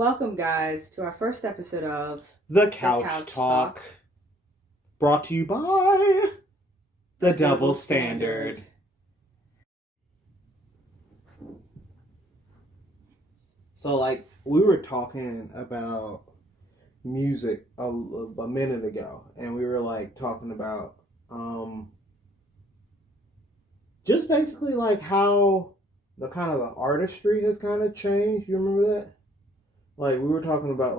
Welcome, guys, to our first episode of The Couch Talk. Brought to you by The Double Standard. So, we were talking about music a minute ago, and we were, talking about, just basically, how the kind of the artistry has kind of changed. You remember that? We were talking about,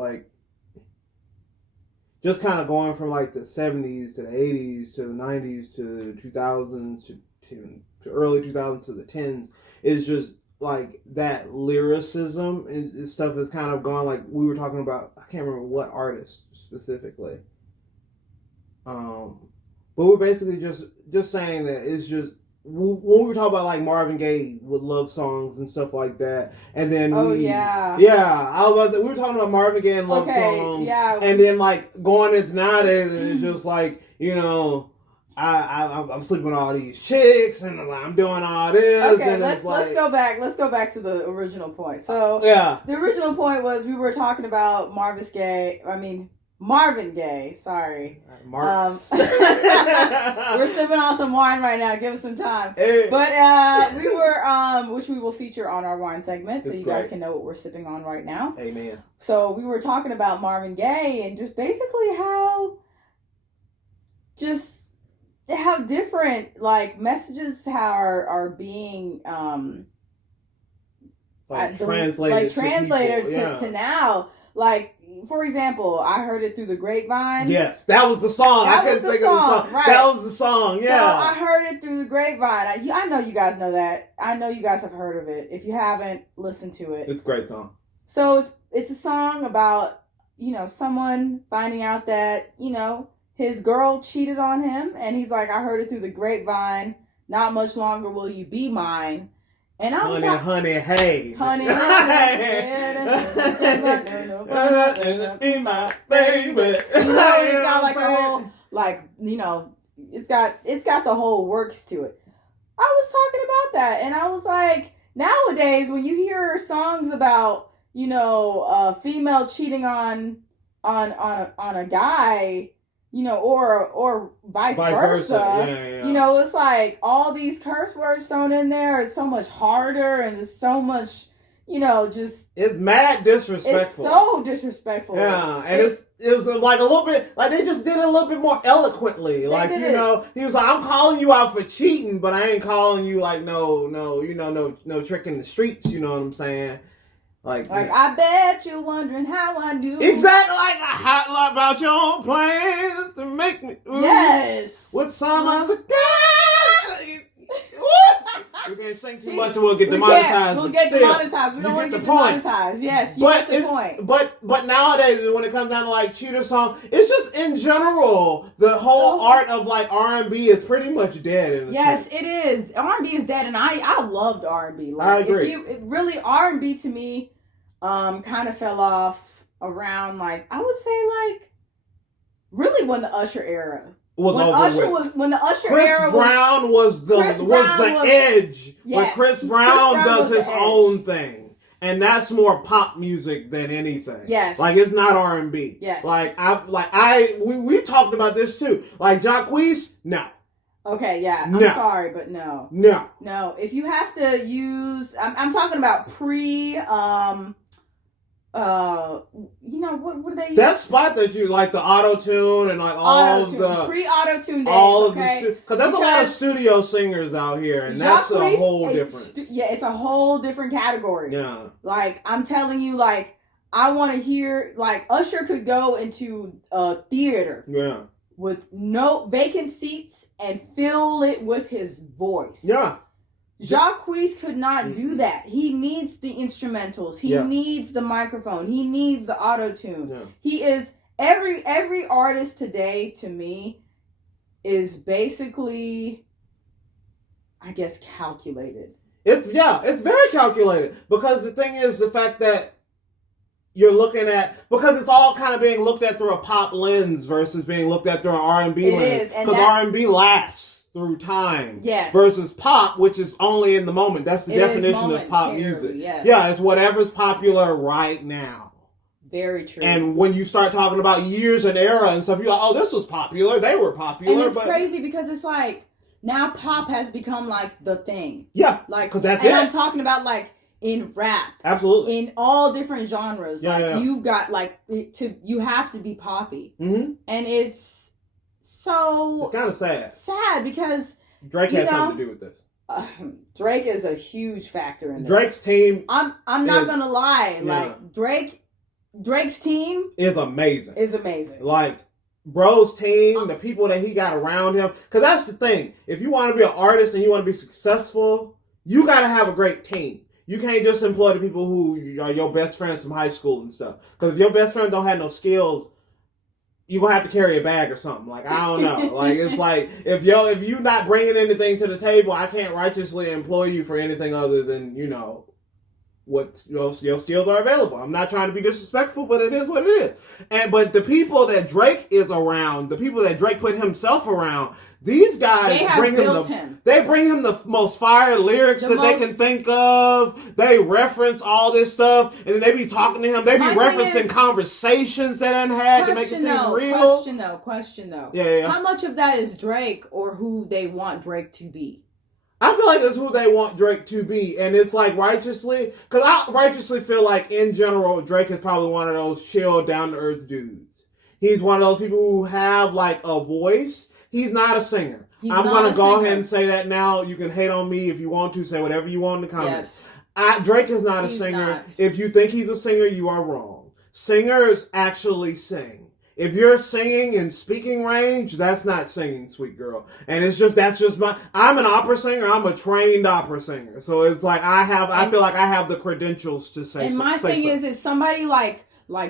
just kind of going from, the 70s to the 80s to the 90s to 2000s to early 2000s to the 10s. Is just, that lyricism and stuff is kind of gone. We were talking about, I can't remember what artist specifically. But we're basically just saying that it's just, when we were talking about Marvin Gaye with love songs and stuff like that, and then we were talking about Marvin Gaye and love songs, and then going into nowadays, and it's just I'm sleeping with all these chicks, and I'm doing all this. Okay, and let's go back. Let's go back to the original point. So the original point was we were talking about Marvin Gaye. Sorry. We're sipping on some wine right now. Give us some time. Hey. But we were, which we will feature on our wine segment, so That's you guys great. can know what we're sipping on right now. Amen. So we were talking about Marvin Gaye and just basically how different messages are being translated to now. For example, I heard it through the grapevine. Yes, that was the song. I couldn't think of the song. Right. That was the song, yeah. So I heard it through the grapevine. I know you guys know that. I know you guys have heard of it. If you haven't, listen to it. It's a great song. So it's a song about, someone finding out that, his girl cheated on him. And he's like, I heard it through the grapevine. Not much longer will you be mine. And I was honey, hey. Honey, be my baby. It's got a whole, it's got the whole works to it. I was talking about that, and I was like, nowadays when you hear songs about, a female cheating on a guy, or vice versa. Yeah. It's all these curse words thrown in there. It's so much harder, and it's so much, it's mad disrespectful. It's so disrespectful. Yeah, and it was a little bit, they just did it a little bit more eloquently. He was like, I'm calling you out for cheating, but I ain't calling you no trick in the streets, you know what I'm saying? I bet you're wondering how I do. Exactly, a hot lot about your own plans to make me. Yes. With some other guy. We can't sing too much and we'll get demonetized. We'll get demonetized. We don't want to get demonetized. Yes, you get the point. But nowadays, when it comes down to cheater song, it's just in general, the whole art of R&B is pretty much dead. Yes, it is. R&B is dead, and I loved R&B. I agree. Really, R&B to me kind of fell off around, I would say, really when the Usher era. When the Usher era Chris Brown was the edge, yes, but Chris Brown does his own thing, and that's more pop music than anything. Yes, it's not R&B. Yes, we talked about this too. Jacquees, no. Okay, yeah, I'm sorry, but no. If you have to use, I'm talking about what do they use? That spot that you the auto-tune and all of the pre-auto-tune days, all of the because there's a lot of studio singers out here, and that's a whole different. It's a whole different category. Yeah, I'm telling you, I want to hear Usher could go into a theater. Yeah. With no vacant seats and fill it with his voice. Yeah. Jacquees could not do that. He needs the instrumentals. He needs the microphone. He needs the auto-tune. Yeah. He is every artist today to me is basically, I guess, calculated. It's very calculated because the thing is the fact that you're looking at, because it's all kind of being looked at through a pop lens versus being looked at through an R&B lens. Because R&B lasts through time. Yes. Versus pop, which is only in the moment. That's the definition of pop music. Yes. Yeah, it's whatever's popular right now. Very true. And when you start talking about years and era and stuff, you're like, oh, this was popular. They were popular. And it's crazy because it's like now pop has become like the thing. Yeah, like because that's and it. I'm talking about like in rap, absolutely, in all different genres. Yeah, like yeah. You've got like you have to be poppy, mm-hmm. and it's so It's kind of sad. Sad because Drake had something to do with this. Drake is a huge factor in this. Drake's team. I'm not gonna lie. Yeah. Like Drake's team is amazing. Like, bro's team, the people that he got around him. Because that's the thing. If you want to be an artist and you want to be successful, you got to have a great team. You can't just employ the people who are your best friends from high school and stuff. Because if your best friend don't have no skills, you're going to have to carry a bag or something. Like, I don't know. Like, it's like, if you not bringing anything to the table, I can't righteously employ you for anything other than, what your skills are available. I'm not trying to be disrespectful, but it is what it is. But the people that Drake is around, the people that Drake put himself around, these guys bring him the most fire lyrics they can think of. They reference all this stuff, and then they be talking to him. They be referencing conversations that done had to make it seem real. Question though. Yeah. How much of that is Drake or who they want Drake to be? I feel like it's who they want Drake to be, and it's like righteously, because I righteously feel like in general Drake is probably one of those chill, down to earth dudes. He's one of those people who have like a voice. He's not a singer. I'm gonna go ahead and say that now. You can hate on me if you want to, say whatever you want in the comments. Yes. Drake is not a singer. Not. If you think he's a singer, you are wrong. Singers actually sing. If you're singing in speaking range, that's not singing, sweet girl. And I'm an opera singer. I'm a trained opera singer. So it's like I feel like I have the credentials to say. And my thing is somebody like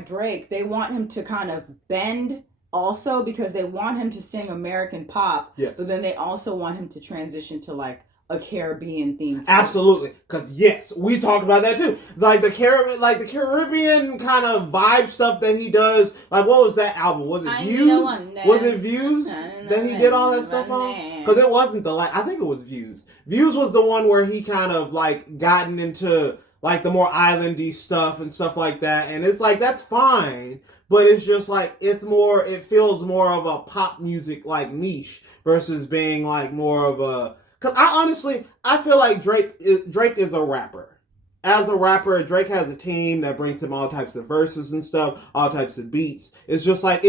Drake, they want him to kind of bend also because they want him to sing American pop. Yes. But then they also want him to transition to like a Caribbean theme too. Absolutely, because yes, we talked about that too. Like the Caribbean kind of vibe stuff that he does. Like, what was that album? Was it Views? Was it Views that he did all that stuff on? Because it wasn't I think it was Views. Views was the one where he kind of like gotten into like the more islandy stuff and stuff like that. And it's like that's fine, but it's just like it feels more of a pop music like niche versus being like more of a. Because I feel like Drake is a rapper. As a rapper, Drake has a team that brings him all types of verses and stuff, all types of beats. It's just like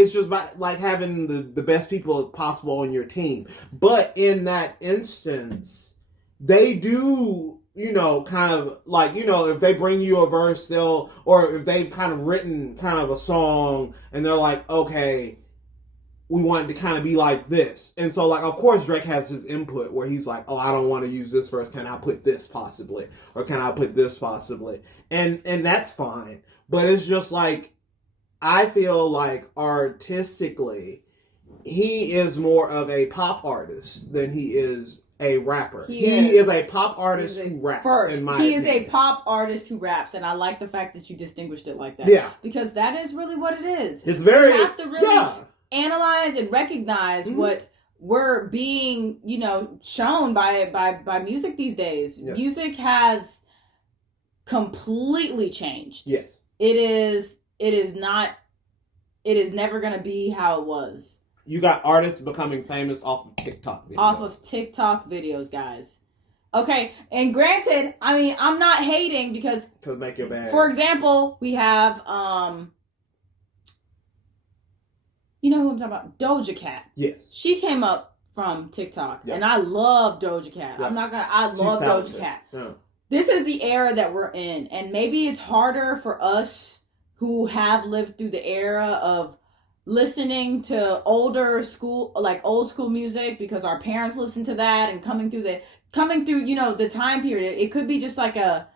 having the best people possible on your team. But in that instance, they do, kind of like, if they bring you a verse, or if they've kind of written kind of a song and they're like, okay, we want it to kind of be like this. And so, like, of course, Drake has his input where he's like, oh, I don't want to use this verse. Can I put this possibly? Or can I put this possibly? And that's fine. But it's just like, I feel like artistically, he is more of a pop artist than he is a rapper. He is a pop artist who raps. He is a pop artist who raps, and I like the fact that you distinguished it like that. Yeah. Because that is really what it is. It's very... You have to really... analyze and recognize what we're being, shown by music these days. Yes. Music has completely changed. Yes. It is never going to be how it was. You got artists becoming famous off of TikTok videos. Guys. Okay, and granted, I mean, I'm not hating because to make your bag. For example, we have you know who I'm talking about? Doja Cat. Yes. She came up from TikTok. Yep. And I love Doja Cat. Yep. I love Doja Cat. Yeah. This is the era that we're in. And maybe it's harder for us who have lived through the era of listening to old school music because our parents listened to that and coming through the time period. It could be just like a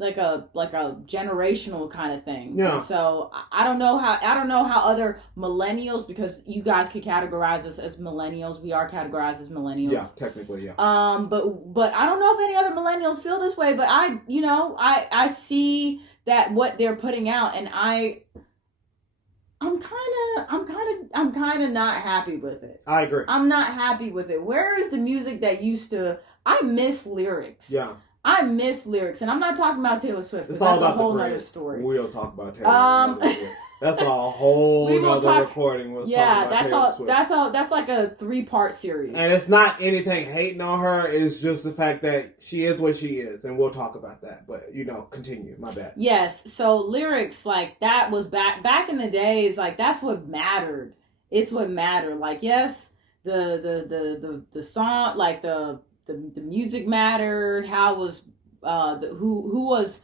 generational kind of thing. Yeah. And so I don't know how other millennials, because you guys could categorize us as millennials. We are categorized as millennials. Yeah, technically, yeah. But I don't know if any other millennials feel this way. But I see that what they're putting out, and I'm kind of not happy with it. I agree. I'm not happy with it. Where is the music that used to? I miss lyrics. Yeah. I miss lyrics, and I'm not talking about Taylor Swift because It's all that's a about the whole Grammy. nother story. We'll talk about Taylor. Um, That's a whole We will nother talk- recording. We'll talk Yeah, about that's Taylor all. Swift. That's like a 3-part series. And it's not anything hating on her. It's just the fact that she is what she is, and we'll talk about that. But continue. My bad. Yes, so lyrics like that was back in the days. Like that's what mattered. It's what mattered. Like yes, the song, like the music mattered. How was who was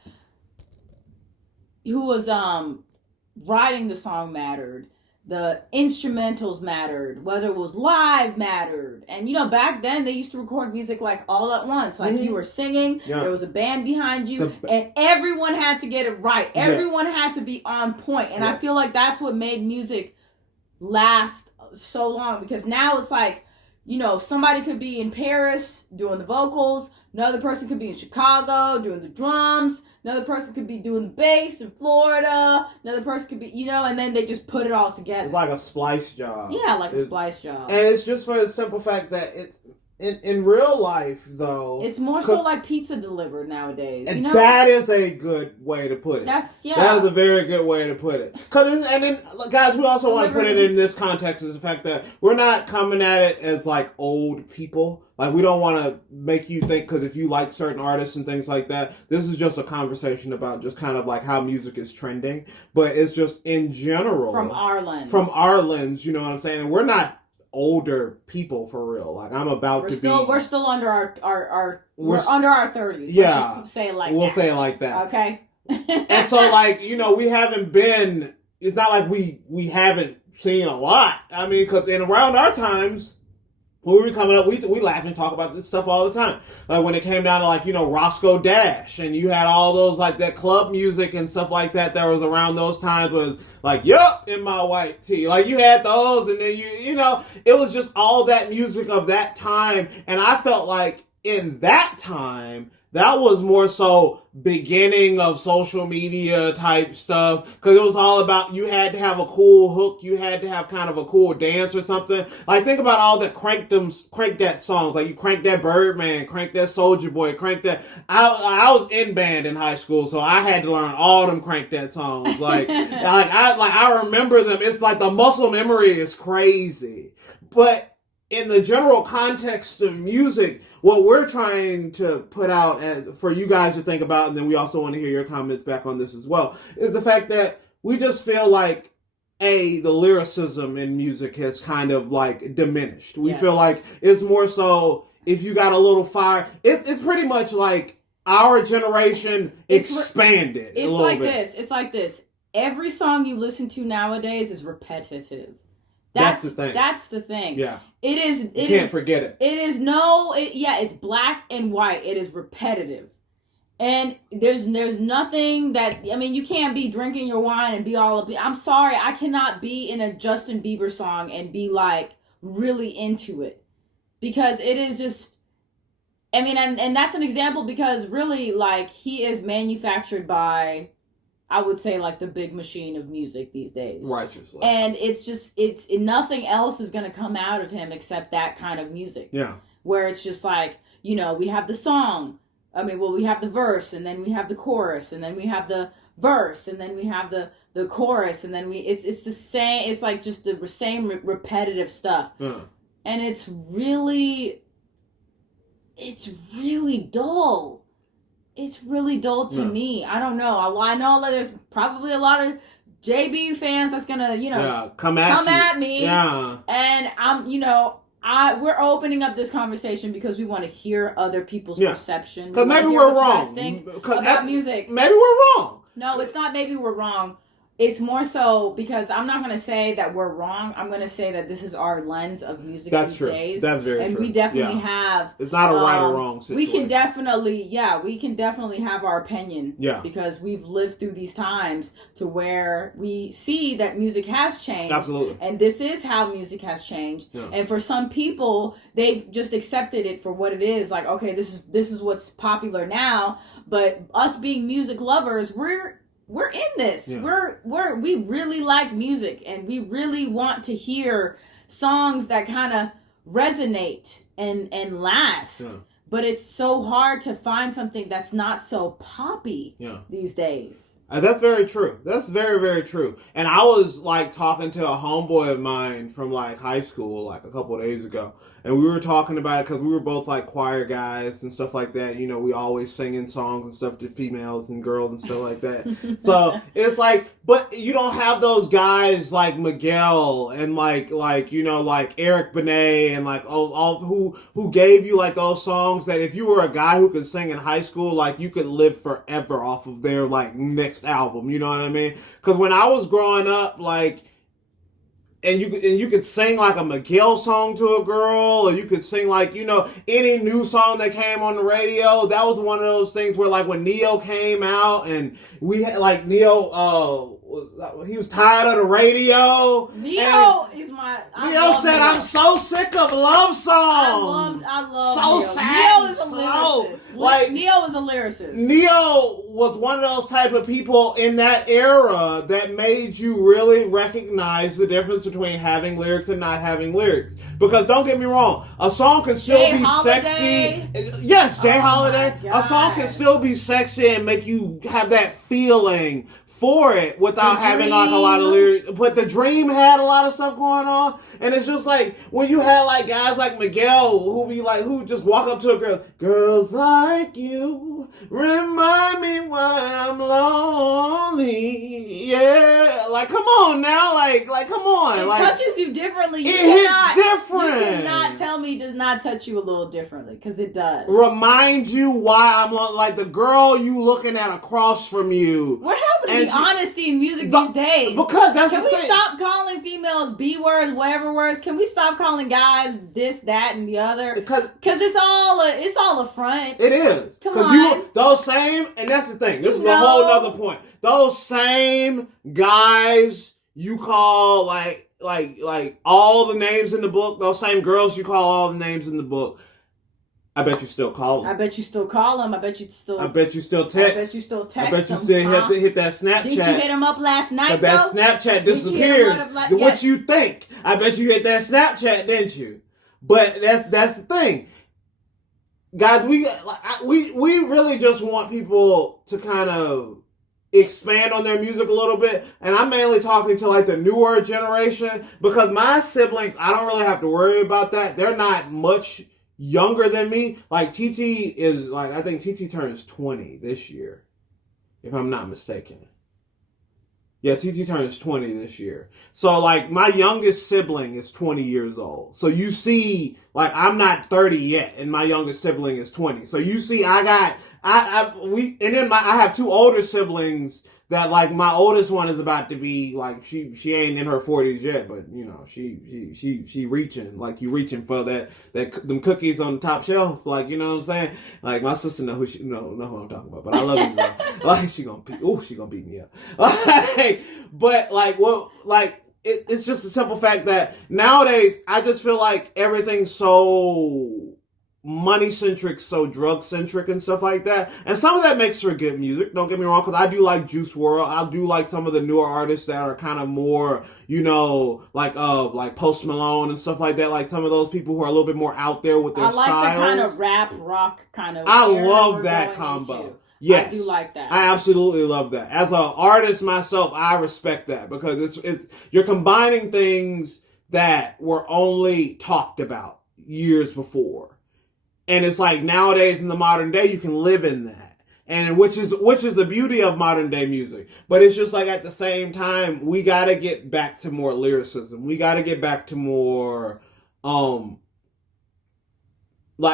writing the song mattered. The instrumentals mattered. Whether it was live mattered. And back then they used to record music like all at once. Like you were singing, there was a band behind you, and everyone had to get it right. Everyone had to be on point. And I feel like that's what made music last so long, because now it's like, somebody could be in Paris doing the vocals, another person could be in Chicago doing the drums, another person could be doing the bass in Florida, another person could be, and then they just put it all together. It's like a splice job. Yeah, like a splice job. And it's just for the simple fact that it's in real life, though. It's more so like pizza delivered nowadays. And that is a good way to put it. That is a very good way to put it. Guys, we also want to put it in this context, is the fact that we're not coming at it as like old people. Like, we don't want to make you think, because if you like certain artists and things like that, this is just a conversation about just kind of like how music is trending. But it's just in general. From our lens. You know what I'm saying? And we're not older people for real. Like, I'm about to be. We're still under our we're under our 30s. Yeah. Let's just say it like we'll that. say it like that. Okay. And so, like, we haven't been. It's not like we haven't seen a lot. I mean, because around our times, when we were coming up, we laugh and talk about this stuff all the time. Like when it came down to like, Roscoe Dash, and you had all those like that club music and stuff like that was around those times, was like, yup, in my white tee. Like you had those, and then it was just all that music of that time. And I felt like in that time, that was more so beginning of social media type stuff, because it was all about, you had to have a cool hook, you had to have kind of a cool dance or something. Like, think about all the crank that songs, like you crank that Birdman, crank that Soulja Boy, crank that. I was in band in high school, so I had to learn all them crank that songs. Like, I remember them. It's like the muscle memory is crazy. But in the general context of music, what we're trying to put out for you guys to think about, and then we also want to hear your comments back on this as well, is the fact that we just feel like, the lyricism in music has kind of like diminished. We feel like it's more so, if you got a little fire, it's pretty much like our generation expanded a little bit. It's like this. Every song you listen to nowadays is repetitive. That's the thing. That's the thing. Yeah. It is. You can't forget it. It is it's black and white. It is repetitive. And there's nothing that, you can't be drinking your wine and be all up. I'm sorry, I cannot be in a Justin Bieber song and be like really into it. Because it is just, and that's an example, because really, like, he is manufactured by, I would say, like, the big machine of music these days. Righteously. And it's nothing else is going to come out of him except that kind of music. Yeah. Where it's just like, we have the song. We have the verse, and then we have the chorus, and then we have the verse, and then we have the chorus, and then it's the same. It's like just the same repetitive stuff. And it's really dull. It's really dull to me. I don't know. I know that there's probably a lot of JB fans that's gonna, come at me. Yeah. And we're opening up this conversation because we want to hear other people's perception. Because maybe we're wrong. About music. Maybe we're wrong. No, it's not maybe we're wrong. It's more so because I'm not going to say that we're wrong. I'm going to say that this is our lens of music these days. That's very true. And we definitely have... It's not a right or wrong situation. We can definitely have our opinion. Yeah. Because we've lived through these times to where we see that music has changed. Absolutely. And this is how music has changed. Yeah. And for some people, they've just accepted it for what it is. Like, okay, this is what's popular now. But us being music lovers, we're in this. Yeah. We really like music, and we really want to hear songs that kind of resonate and last. Yeah. but it's so hard to find something that's not so poppy these days. That's very true. That's very, very true. And I was like talking to a homeboy of mine from like high school like a couple of days ago. And we were talking about it because we were both like choir guys and stuff like that. You know, we always singing songs and stuff to females and girls and stuff like that. So it's like, but you don't have those guys like Miguel and like you know, like Eric Benet and like all who gave you like those songs that if you were a guy who could sing in high school, like you could live forever off of their like next album. You know what I mean? Because when I was growing up, like. And you could sing like a Miguel song to a girl, or you could sing like, you know, any new song that came on the radio. That was one of those things where like when Neo came out and we had like Neo, he was tired of the radio. Neo is my. Neo said, "I'm so sick of love songs." I love so Neo. sad. Neo is a slow. lyricist. Like Neo is a lyricist. Neo was one of those type of people in that era that made you really recognize the difference between having lyrics and not having lyrics. Because don't get me wrong, a song can still Jay be Holiday. sexy. Yes, Jay Holiday. My God. A song can still be sexy and make you have that feeling for it without having like a lot of lyrics. But the Dream had a lot of stuff going on, and it's just like when you had like guys like Miguel who just walk up to a girl, girls like you remind me why I'm lonely. Yeah, like come on now, like come on, it like touches you differently. It hits different. You cannot tell me it does not touch you a little differently, because it does. Remind you why I'm like the girl you looking at across from you. What happened to the honesty in music these days? Because that's Can the we thing. stop calling females B words, whatever words? Can we stop calling guys this, that, and the other? Because it's all a front. It is. Come on. Those same, and that's the thing. This is a whole nother point. Those same guys you call like all the names in the book. Those same girls you call all the names in the book. I bet you still call them. I bet you still call them. I bet you still text. I bet you still text. I bet you still have to hit that Snapchat. Did you hit him up last night? That Snapchat disappears. What you think? I bet you hit that Snapchat, didn't you? But that's the thing, guys. We really just want people to kind of expand on their music a little bit, and I'm mainly talking to like the newer generation because my siblings, I don't really have to worry about that. They're not much younger than me. Like TT is like, I think TT turns 20 this year, if I'm not mistaken. Yeah, TT turns 20 this year. So like my youngest sibling is 20 years old. So you see, like I'm not 30 yet, and my youngest sibling is 20. So you see, I have two older siblings that like my oldest one is about to be like she ain't in her 40s yet, but you know she reaching, like you reaching for that them cookies on the top shelf, like you know what I'm saying. Like my sister know who who I'm talking about, but I love you, bro. Like she gonna beat me up. But like what like. It's just a simple fact that nowadays I just feel like everything's so money centric, so drug centric and stuff like that. And some of that makes for good music. Don't get me wrong, because I do like Juice WRLD. I do like some of the newer artists that are kind of more, you know, like Post Malone and stuff like that. Like some of those people who are a little bit more out there with their styles. I like the kind of rap rock kind of. I love that combo. Into. Yes. I do like that. I absolutely love that. As an artist myself, I respect that because it's you're combining things that were only talked about years before. And it's like nowadays in the modern day you can live in that. And which is the beauty of modern day music. But it's just like at the same time we got to get back to more lyricism. We got to get back to more like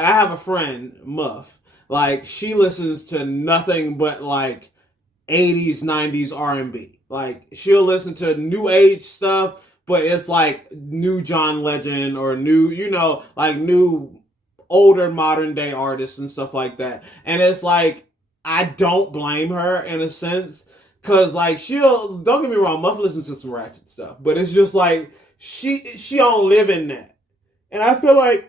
I have a friend, Muff. Like, she listens to nothing but, like, 80s, 90s R&B. Like, she'll listen to new age stuff, but it's, like, new John Legend or new, you know, like, new older modern day artists and stuff like that. And it's, like, I don't blame her in a sense. Because, like, don't get me wrong, Muff listens to some ratchet stuff. But it's just, like, she don't live in that. And I feel like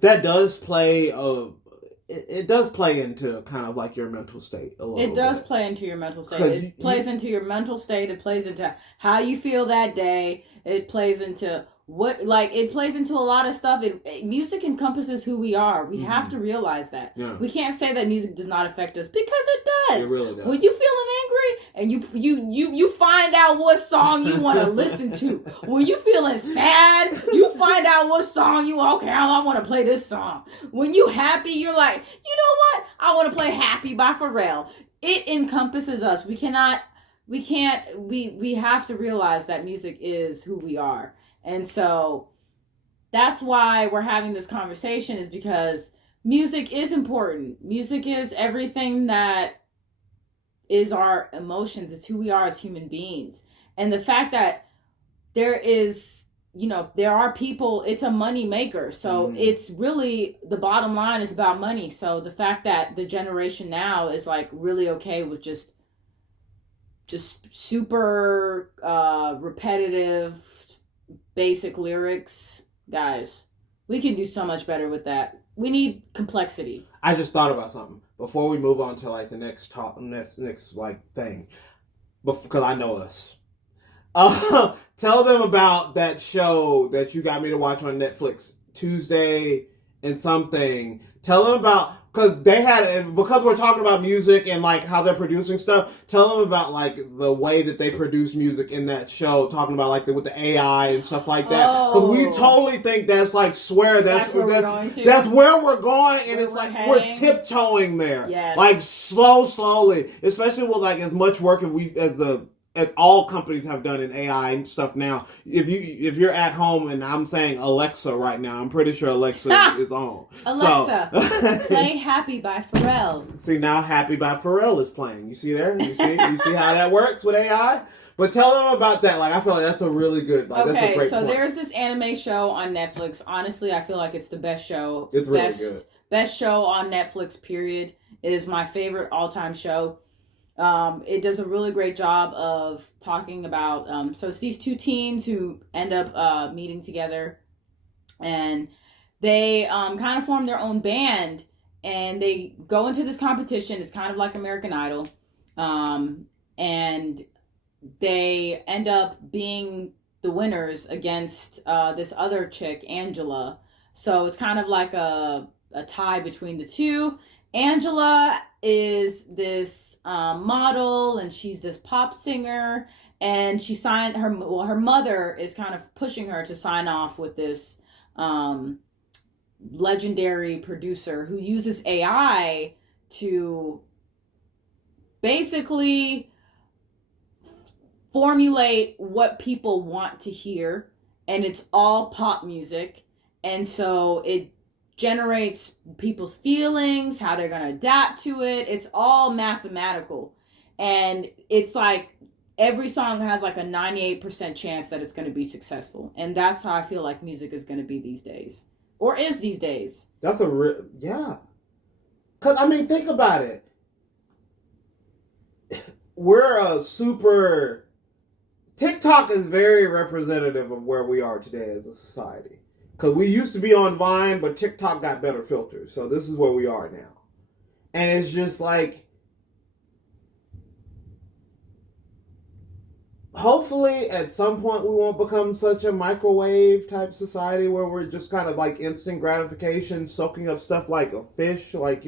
that does play it does play into kind of like your mental state a little bit. It does play into your mental state. It plays into your mental state. It plays into how you feel that day. It plays into what, like, it plays into a lot of stuff. Music encompasses who we are. We have to realize that. Yeah. We can't say that music does not affect us, because it does. It really does. When you feeling angry and you find out what song you want to listen to. When you feeling sad, you find out what song I want to play this song. When you happy, you're like, you know what? I want to play Happy by Pharrell. It encompasses us. We have to realize that music is who we are. And so that's why we're having this conversation, is because music is important. Music is everything that is our emotions. It's who we are as human beings. And the fact that there are people, it's a money maker. So it's really, the bottom line is about money. So the fact that the generation now is like really okay with just super repetitive, basic lyrics, guys, we can do so much better with that. We need complexity. I just thought about something before we move on to like the next like thing, because I know us. Tell them about that show that you got me to watch on Netflix, Tuesday and something. Tell them about, because we're talking about music and like how they're producing stuff. Tell them about like the way that they produce music in that show, talking about like with the AI and stuff like that. Because we totally think that's like, that's where we're going, and it's like we're tiptoeing there, like slowly. Especially with like as much work as all companies have done in AI and stuff now. If you're at home, and I'm saying Alexa right now, I'm pretty sure Alexa is on. Alexa, play Happy by Pharrell. See, now Happy by Pharrell is playing. You see there? You see how that works with AI? But tell them about that. Like, I feel like that's a really good, that's a great point. There's this anime show on Netflix. Honestly, I feel like it's the best show. It's really good. Best show on Netflix, period. It is my favorite all-time show. It does a really great job of talking about, so it's these two teens who end up meeting together, and they kind of form their own band, and they go into this competition. It's kind of like American Idol, and they end up being the winners against this other chick, Angela. So it's kind of like a tie between the two. Angela is this model, and she's this pop singer, and she signed her mother is kind of pushing her to sign off with this legendary producer who uses AI to basically formulate what people want to hear, and it's all pop music, and so it generates people's feelings, how they're going to adapt to it. It's all mathematical. And it's like every song has like a 98% chance that it's going to be successful. And that's how I feel like music is going to be these days. Or is these days. That's yeah. Because, I mean, think about it. TikTok is very representative of where we are today as a society. Because we used to be on Vine, but TikTok got better filters. So this is where we are now. And it's just like, hopefully at some point we won't become such a microwave type society where we're just kind of like instant gratification, soaking up stuff like a fish, like,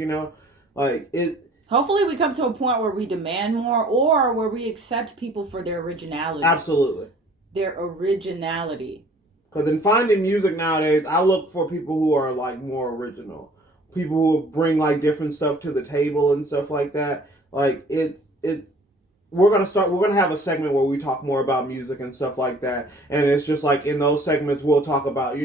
like it. Hopefully we come to a point where we demand more, or where we accept people for their originality. Absolutely. Their originality. Because in finding music nowadays, I look for people who are like more original. People who bring like different stuff to the table and stuff like that. Like we're gonna have a segment where we talk more about music and stuff like that. And it's just like in those segments we'll talk about,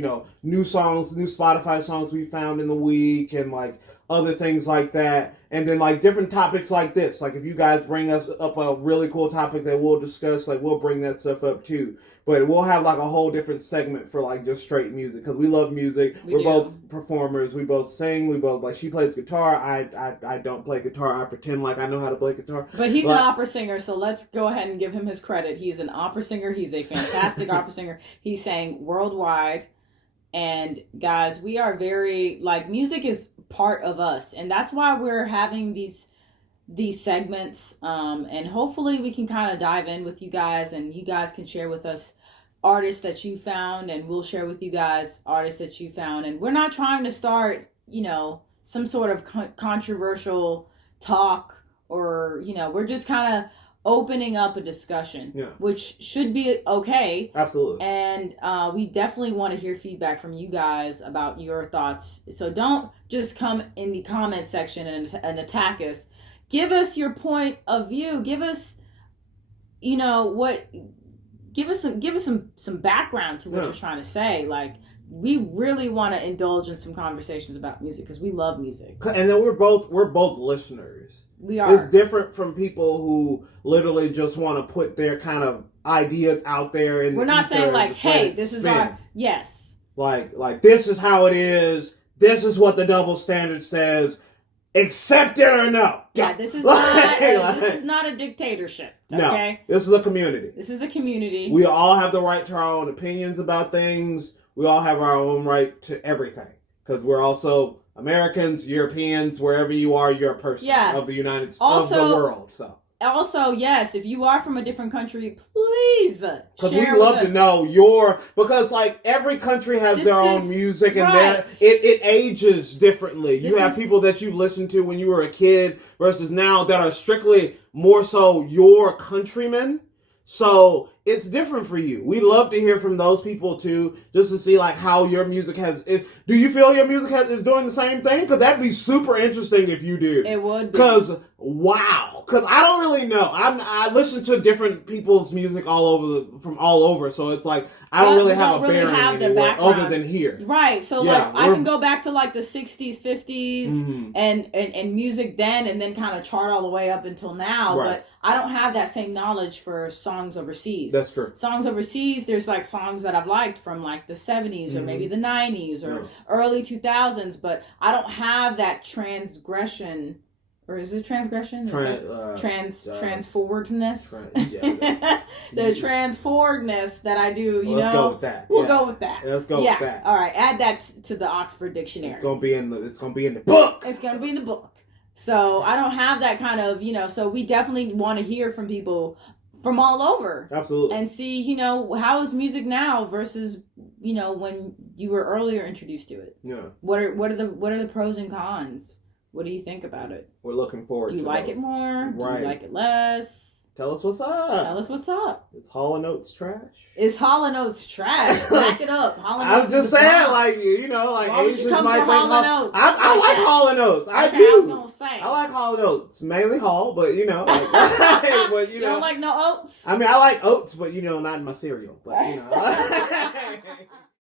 new songs, new Spotify songs we found in the week, and like other things like that. And then like different topics like this. Like if you guys bring us up a really cool topic that we'll discuss, like we'll bring that stuff up too. But we'll have like a whole different segment for like just straight music, because we love music. We're both performers. We both sing. We both, like, she plays guitar. I don't play guitar. I pretend like I know how to play guitar. But he's an opera singer, so let's go ahead and give him his credit. He's an opera singer. He's a fantastic opera singer. He sang worldwide. And guys, we are very, like, music is part of us, and that's why we're having these segments, and hopefully we can kind of dive in with you guys, and you guys can share with us artists that you found, and we'll share with you guys artists that you found. And we're not trying to start, some sort of controversial talk, or, we're just kind of opening up a discussion, which should be okay. Absolutely. And we definitely want to hear feedback from you guys about your thoughts. So don't just come in the comment section and attack us. Give us your point of view. Give us, give us some background to what you're trying to say. Like, we really want to indulge in some conversations about music because we love music. And then we're both listeners. We are. It's different from people who literally just want to put their kind of ideas out there. And we're not saying like, hey, this is our, yes. Like this is how it is. This is what the double standard says. Accept it or no. Yeah, this is not a dictatorship. Okay? No, this is a community. This is a community. We all have the right to our own opinions about things. We all have our own right to everything. Because we're also Americans, Europeans, wherever you are, you're a person of the United States, of the world. So. Also, yes, if you are from a different country, please share because we love to know because like every country has their own music and it ages differently. You have people that you listened to when you were a kid versus now that are strictly more so your countrymen. So it's different for you. We love to hear from those people too, just to see like how your music do you feel your music is doing the same thing? Because that'd be super interesting if you do. It would be. Because I don't really know. I listen to different people's music from all over, so it's like I don't really have a bearing anywhere other than here. Right. So like I can go back to like the 60s, 50s and music then, and then kind of chart all the way up until now. Right. But I don't have that same knowledge for songs overseas. That's true. Songs overseas, there's like songs that I've liked from like the 70s or maybe the 90s or early 2000s, but I don't have that transgression. Or is it transgression? Transforwardness? The transforwardness that I do, Let's go with that. We'll go with that. Let's go with that. All right, add that to the Oxford Dictionary. It's gonna be in the book. It's gonna be in the book. So I don't have that kind of, so we definitely want to hear from people from all over. Absolutely. And see, how is music now versus, when you were earlier introduced to it. Yeah. What are the pros and cons? What do you think about it? We're looking forward to it. Do you like it more? Right. Do you like it less? Tell us what's up. Tell us what's up. Is Hall & Oates trash? Is Hall & Oates trash? Back it up. Hall & Oates. I was just saying, like Asians might think Hall & Oates. I like Hall & Oates. I do. I was gonna say. I like Hall & Oates, mainly Hall, but but you don't like no oats. I mean, I like oats, but not in my cereal. But